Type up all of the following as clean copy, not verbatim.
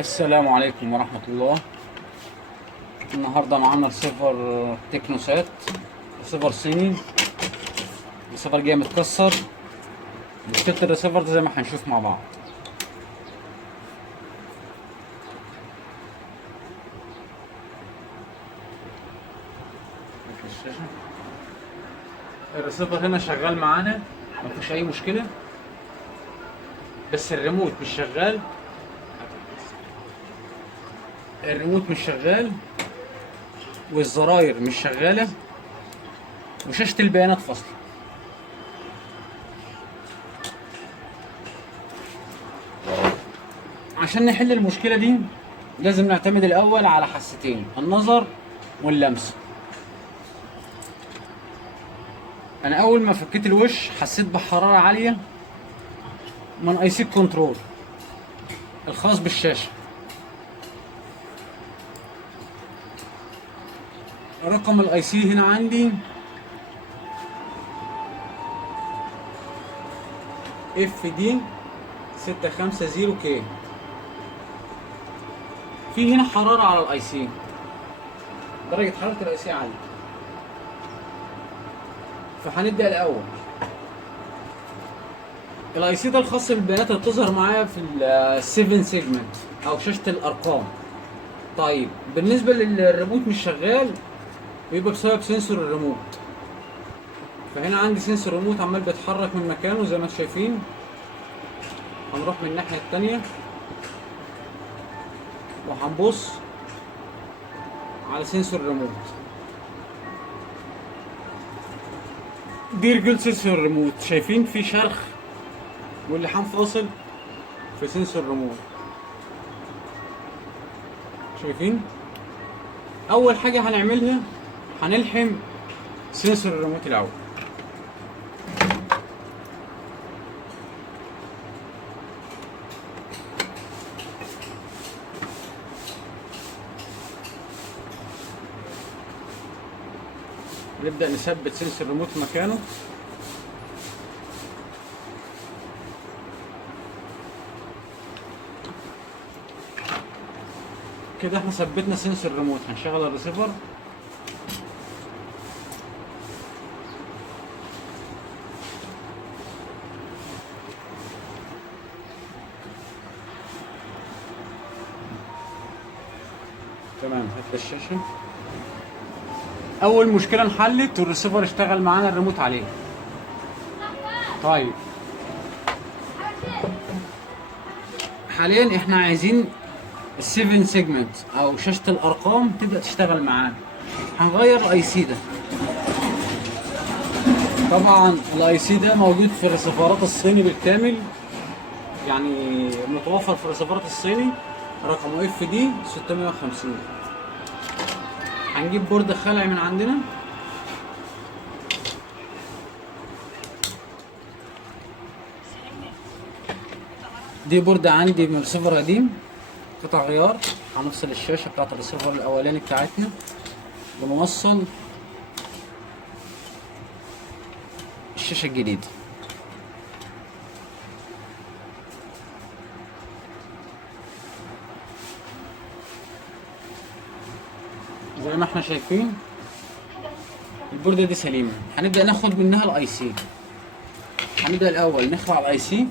السلام عليكم ورحمة الله. النهاردة معانا رسيفر تكنوسات، رسيفر صيني. الرسيفر جاي متكسر. مشكلة الرسيفر ده زي ما هنشوف مع بعض. الرسيفر هنا شغال معانا، مفيش أي مشكلة، بس الريموت مش شغال. الريموت مش شغال والزراير مش شغالة وشاشة البيانات فاصلة. عشان نحل المشكلة دي لازم نعتمد الأول على حاستين، النظر واللمس. أنا أول ما فكيت الوش حسيت بحرارة عالية من اي سي كنترول الخاص بالشاشة. رقم الاي سي هنا عندي اف دي 650 كي. في هنا حرارة على الاي سي، درجة حرارة الاي سي عالية. فهنبدأ الأول. الاي سي ده الخاص بالبيانات اللي بتظهر معايا في ال7 سيجمنت أو شاشة الأرقام. طيب بالنسبة للريموت مش شغال، بيبقى بسبب سنسور الريموت. فهنا عندي سنسور ريموت عمال بيتحرك من مكانه زي ما انتم شايفين. هنروح من الناحية التانية وهنبص على سنسور الريموت. دي رجول سنسور الريموت، شايفين في شرخ واللحام فاصل في سنسور الريموت. شايفين؟ أول حاجة هنعملها هنلحم سنسور الريموت الأول. نبدأ نثبت سنسور الريموت في مكانه. كده احنا ثبتنا سنسور الريموت. هنشغل الريسيفر. تمام، هات الشاشة. أول مشكلة انحلت والريسيفر اشتغل معانا الريموت عليه. طيب حاليا احنا عايزين ال7 سيجمنت او شاشة الارقام تبدأ تشتغل معانا. هنغير الاي سي ده. طبعا الاي سي ده موجود في الريسيفرات الصيني بالكامل، يعني متوفر في الريسيفرات الصيني. رقمه اف دي 650. هنجيب بورد خلع من عندنا. دي بورد عندي من ريسيفر قديم، قطع غيار. هنفصل الشاشة بتاعت الريسيفر الأولاني بتاعتنا ونوصل الشاشة الجديدة. زي ما احنا شايفين البوردة دي سليمة. هنبدأ ناخد منها الاي سي. هنبدأ الأول نخلع الاي سي.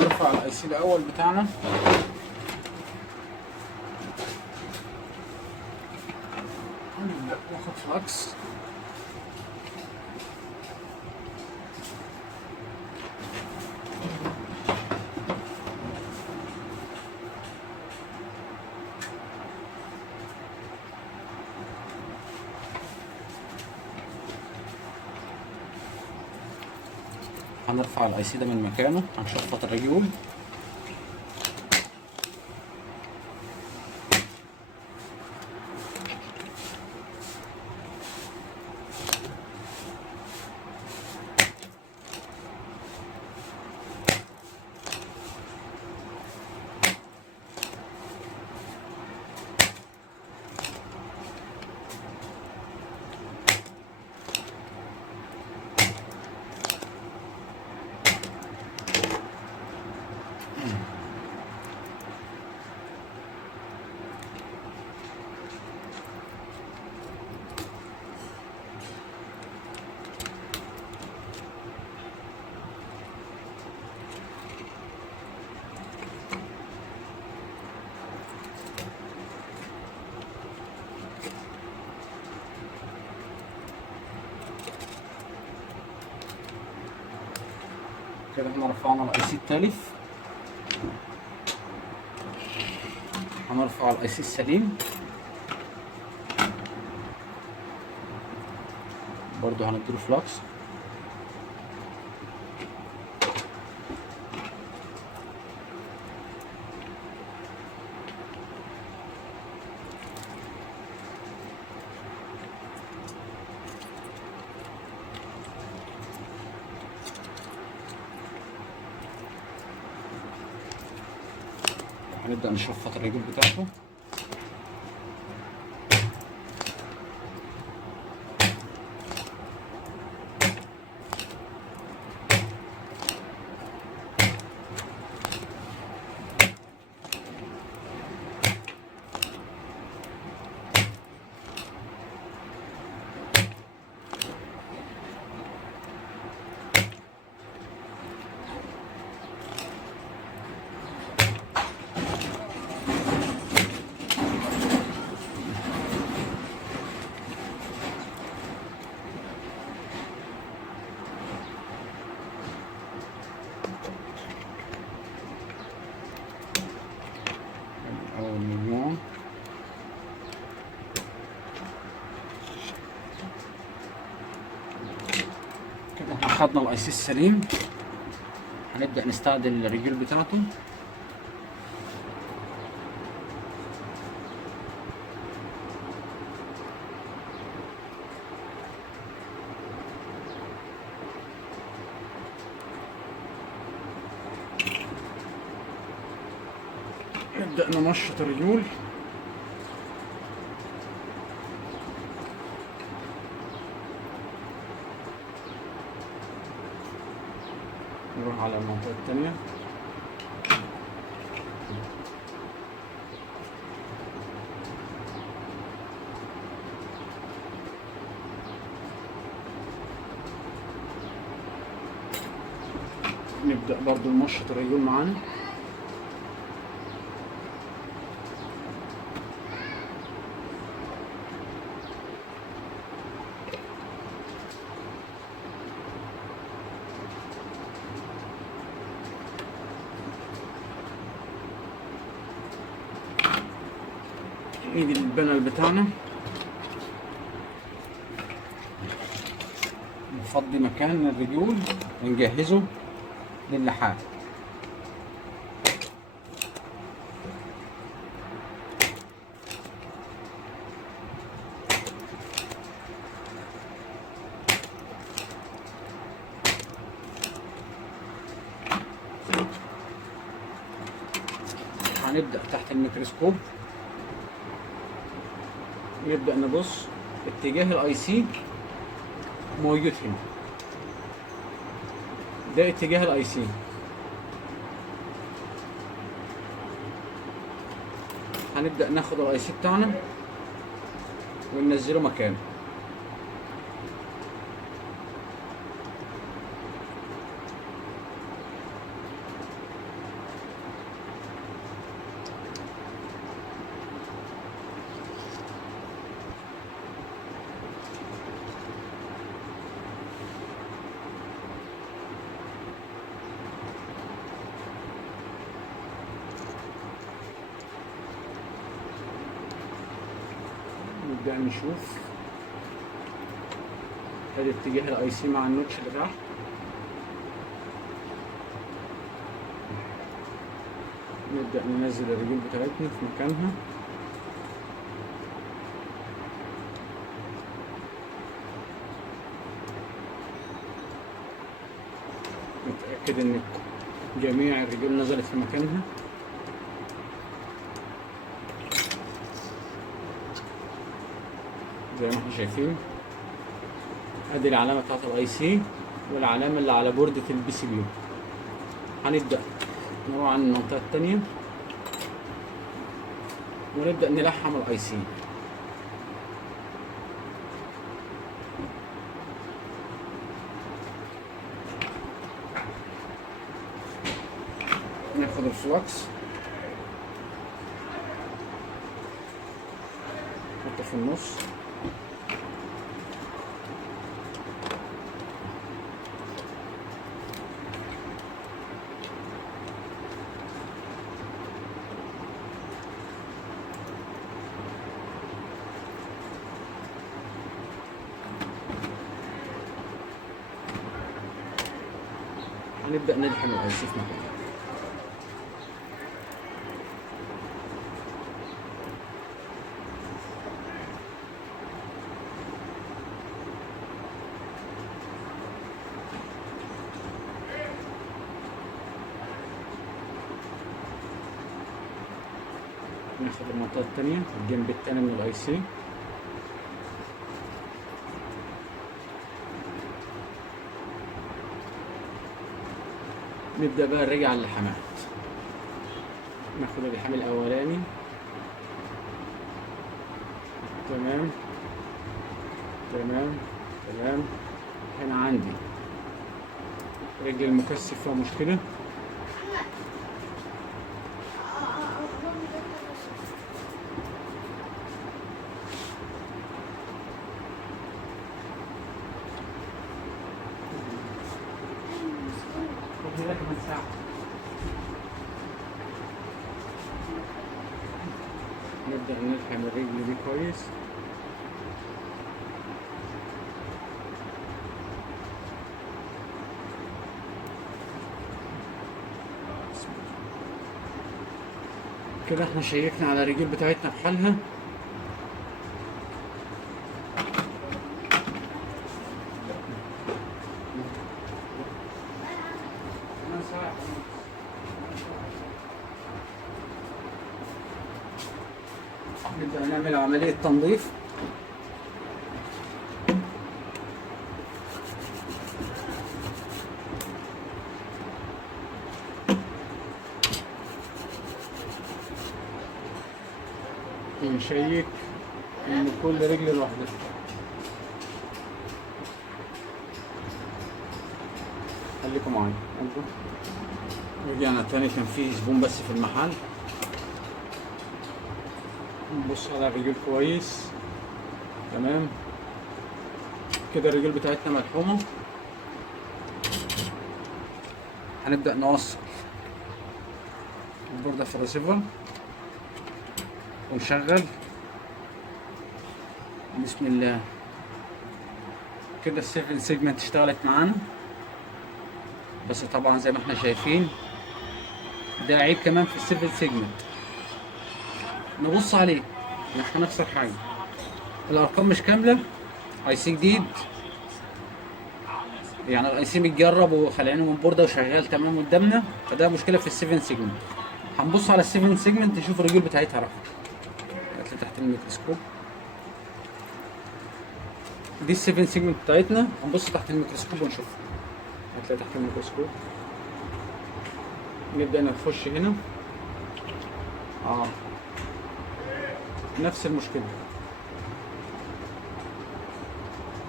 هنرفع الاي سي الأول بتاعنا. هنبدأ ناخد فلكس. هنرفع الاي سي ده من مكانه. هنشفط الرجول. كده احنا رفعنا الاي سي التالف. هنرفع الاي سي السليم برضو، هنديله فلكس. هنبدأ نشفط الرجول بتاعته. أول مجموعة كده احنا خدنا الاي سي السليم. هنبدأ نستعدل الرجول بتاعته. نبدأ نمشط الرجول. نروح على المنطقة التانية. نبدأ برضو نمشط الرجول معانا. نيجي للبانل بتاعنا، نفضي مكان الرجول ونجهزه للحام. هنبدأ تحت الميكروسكوب، نبدأ نبص اتجاه الاي سي موجود هنا. ده اتجاه الاي سي. هنبدأ ناخد الاي سي بتاعنا وننزله مكانه. نبدأ نشوف ادي اتجاه الاي سي مع النوتش اللي تحت. نبدأ ننزل الرجول بتاعتنا في مكانها. نتأكد ان جميع الرجول نزلت في مكانها. زي ما احنا شايفين ادي العلامة بتاعت الاي سي والعلامة اللي على بوردة البي سي بي. هنبدأ نروح عن المنطقة التانية ونبدأ نلحم الاي سي. ناخد الفلكس نحطه في النص. هنبدأ نلحم الاي سي في مكانه. ناخد المنطقة التانية، الجنب التاني من الاي سي. نبدأ بقى نرجع اللحامات. ناخد اللحام الأولاني، تمام تمام تمام. هنا عندي رجل المكثف فيها مشكلة، نبدأ نلحم الرجل دي كويس. كده احنا شيكنا على الرجول بتاعتنا بحالها. نبدأ نعمل عملية تنظيف. ونشيك ان كل رجل لوحدها. خليكم معايا. رجعنا تاني، كان في زبون بس في المحل. نبص على الرجول كويس، تمام كده. الرجول بتاعتنا ملحومة. هنبدأ نوصل البوردة في الريسيفر ونشغل. بسم الله. كده السيفن سيجمنت اشتغلت معانا، بس طبعا زي ما احنا شايفين ده عيب كمان في السيفن سيجمنت. نبص عليه، احنا نفس الحاجة، الارقام مش كاملة. اي سي جديد، يعني الاي سي متجرب وخلعينه من بوردة وشغال تمام قدامنا، فده مشكلة في السيفن سيجمنت. هنبص على السيفن سيجمنت نشوف الرجول بتاعتها راحت. هتلاقي تحت الميكروسكوب دي السيفن سيجمنت بتاعتنا. هنبص تحت الميكروسكوب ونشوف. هتلاقي تحت الميكروسكوب. نبدأ نخش هنا. نفس المشكلة،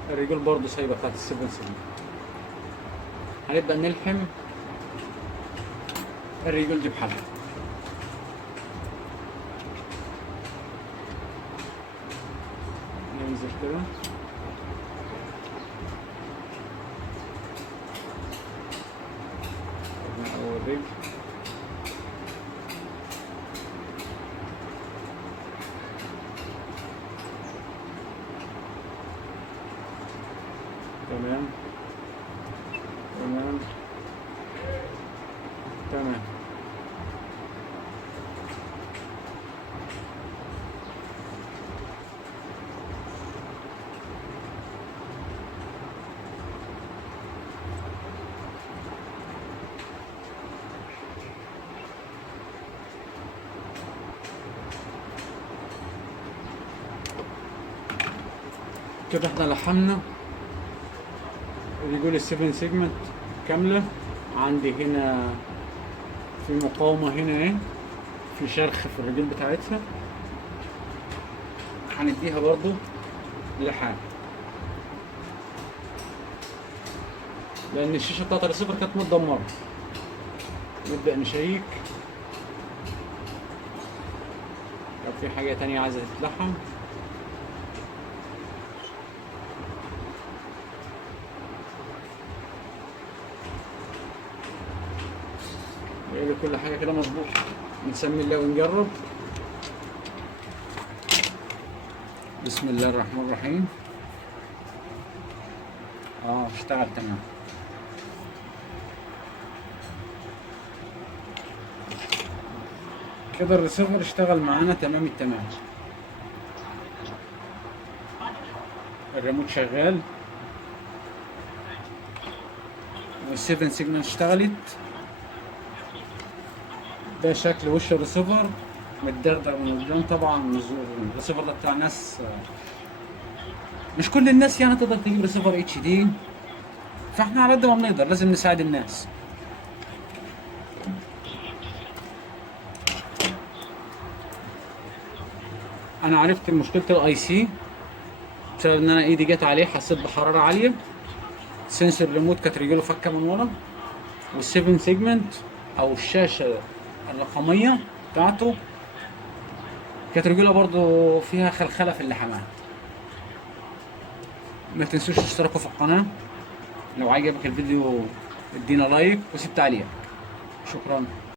الرجول برضه سايبة بتاعت السيفن سيجمنت. هنبدأ نلحم الرجول دي بحالها. ننزل كده، أول رجل، تمام تمام تمام. كده احنا لحمنا رجول السيفن سيجمنت كاملة. عندي هنا في مقاومة هنا اهي، في شرخ في الرجول بتاعتها. هنديها برضو لحام، لأن الشاشة بتاعت الريسيفر كانت متدمرة. نبدأ نشيك لو في حاجة تانية عايزة تتلحم. كل حاجة كده مظبوط. نسمي الله ونجرب. بسم الله الرحمن الرحيم. اشتغل تمام. كده الريسيفر اشتغل معانا تمام التمام. الريموت شغال والسيفن سيجنال اشتغلت. ده شكل وش الريسيفر متدردر من قدام. طبعا الريسيفر ده بتاع ناس، مش كل الناس يعني تقدر تجيب ريسيفر اتش دي، فاحنا على قد ما بنقدر لازم نساعد الناس. انا عرفت مشكله الاي سي بسبب ان انا ايدي جت عليه، حسيت بحراره عاليه. سنسور ريموت كانت رجله فكه من ورا، والسيفن سيجمنت او الشاشه الرقميه بتاعته كانت رجله برضو فيها خلخله في اللحامات. ما تنسوش تشتركوا في القناه. لو عجبك الفيديو ادينا لايك وسيب تعليق. شكرا.